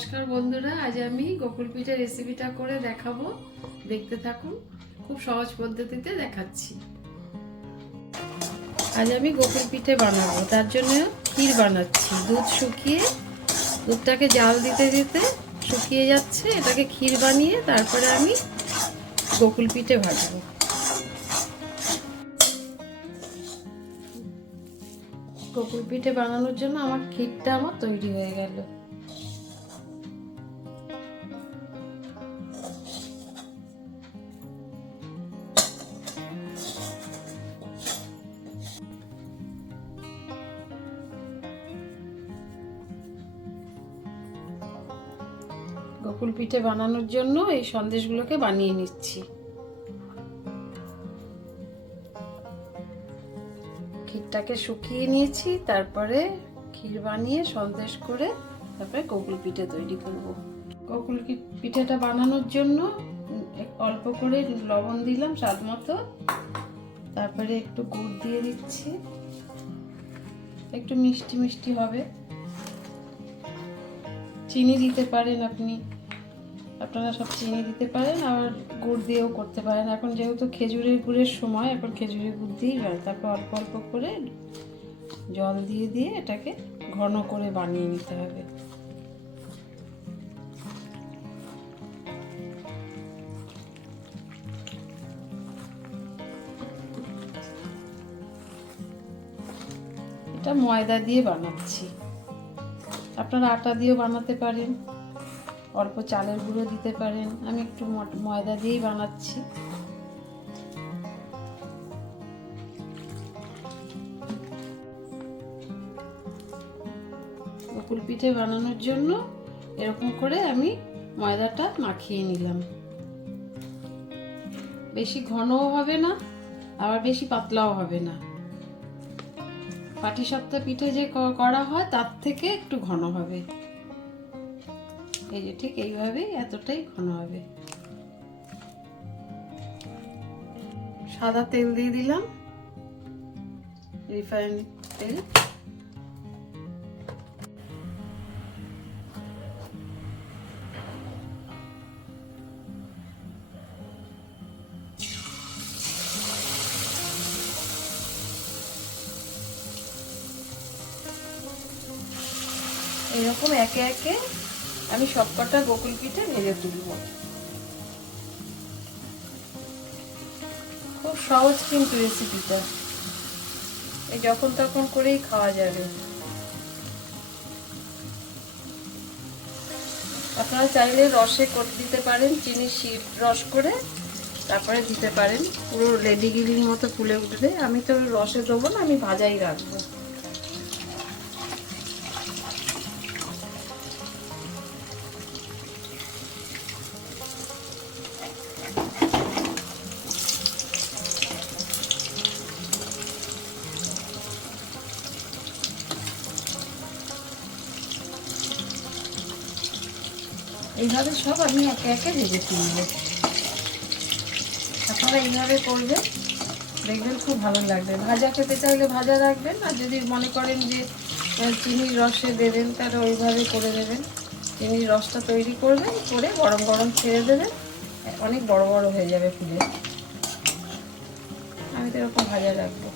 নমস্কার বন্ধুরা, আজ আমি গোকুল পিঠের রেসিপিটা করে দেখাবো। দেখতে থাকুন, খুব সহজ পদ্ধতিতে দেখাচ্ছি। আজ আমি গোকুল পিঠে বানাবো, তার জন্য ক্ষীর বানাচ্ছি। দুধ শুকিয়ে দুধটাকে জাল দিতে দিতে শুকিয়ে যাচ্ছে, এটাকে ক্ষীর বানিয়ে তারপরে আমি গোকুল পিঠে ভাজবো। গোকুল পিঠে বানানোর জন্য আমার ক্ষীরটা তৈরি হয়ে গেল। গোকুল পিঠে বানানোর জন্য এই সন্দেশগুলোকে বানিয়ে নিচ্ছি। ক্ষীরটাকে শুকিয়ে নিয়েছি, তারপরে ক্ষীর বানিয়ে সন্দেশ করে তারপরে গোকুল পিঠে তৈরি করব। গোকুল পিঠেটা বানানোর জন্য অল্প করে লবণ দিলাম স্বাদ মতো, তারপরে একটু গুড় দিয়ে দিচ্ছি, একটু মিষ্টি মিষ্টি হবে। চিনি দিতে পারেন, আপনারা সব চিনি দিতে পারেন, আবার গুড় দিয়েও করতে পারেন। এখন যেহেতু খেজুরের গুড়ের সময়, এখন খেজুরের গুড় দিয়েই হয়। তারপর অল্প অল্প করে জল দিয়ে দিয়ে এটাকে ঘন করে বানিয়ে নিতে হবে। এটা ময়দা দিয়ে বানাচ্ছি, আপনারা আটা দিয়েও বানাতে পারেন, অল্প চালের গুঁড়ো দিতে পারেন। আমি একটু ময়দা দিয়েই বানাচ্ছি। গোকুল পিঠে বানানোর জন্য এরকম করে আমি ময়দাটা মাখিয়ে নিলাম। বেশি ঘনও হবে না, আবার বেশি পাতলাও হবে না। পাটিসাপটা পিঠে যে করা হয় তার থেকে একটু ঘন হবে। এই যে ঠিক এইভাবেই এতটাই ঘন হবে। সাদা তেল দিয়ে দিলাম, রিফাইন তেল। এরকম একে একে আমি সবকটা গোকুল পিঠে ভেজে তুলব। খুব সহজ কিন্তু রেসিপিটা, এই যখন তখন করেই খাওয়া যাবে। আপনারা চাইলে রসে করে দিতে পারেন, চিনির রস করে তারপরে দিতে পারেন, পুরো লেডি গিলির মতো ফুলে উঠবে। আমি তো রসে দেবো না, আমি ভাজাই রাখবো। এইভাবে সব আমি একে একে ভেজে তুলব। আপনারা এইভাবে করবেন, দেখবেন খুব ভালো লাগবে। ভাজা খেতে চাইলে ভাজা রাখবেন, আর যদি মনে করেন যে চিনির রসে দেবেন তাহলে ওইভাবে করে দেবেন। চিনির রসটা তৈরি করবেন, করে গরম গরম ছেড়ে দেবেন, অনেক বড় বড় হয়ে যাবে ফুলে। আমি তো এরকম ভাজা রাখবো।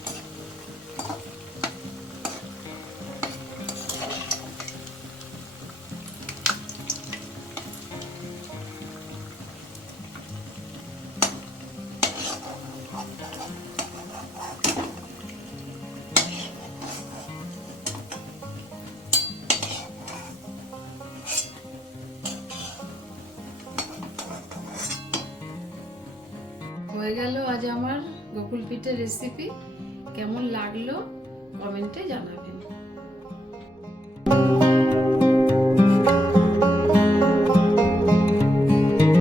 হয়ে গেল আজ আমার গোকুল পিঠের রেসিপি। কেমন লাগলো কমেন্টে জানাবেন।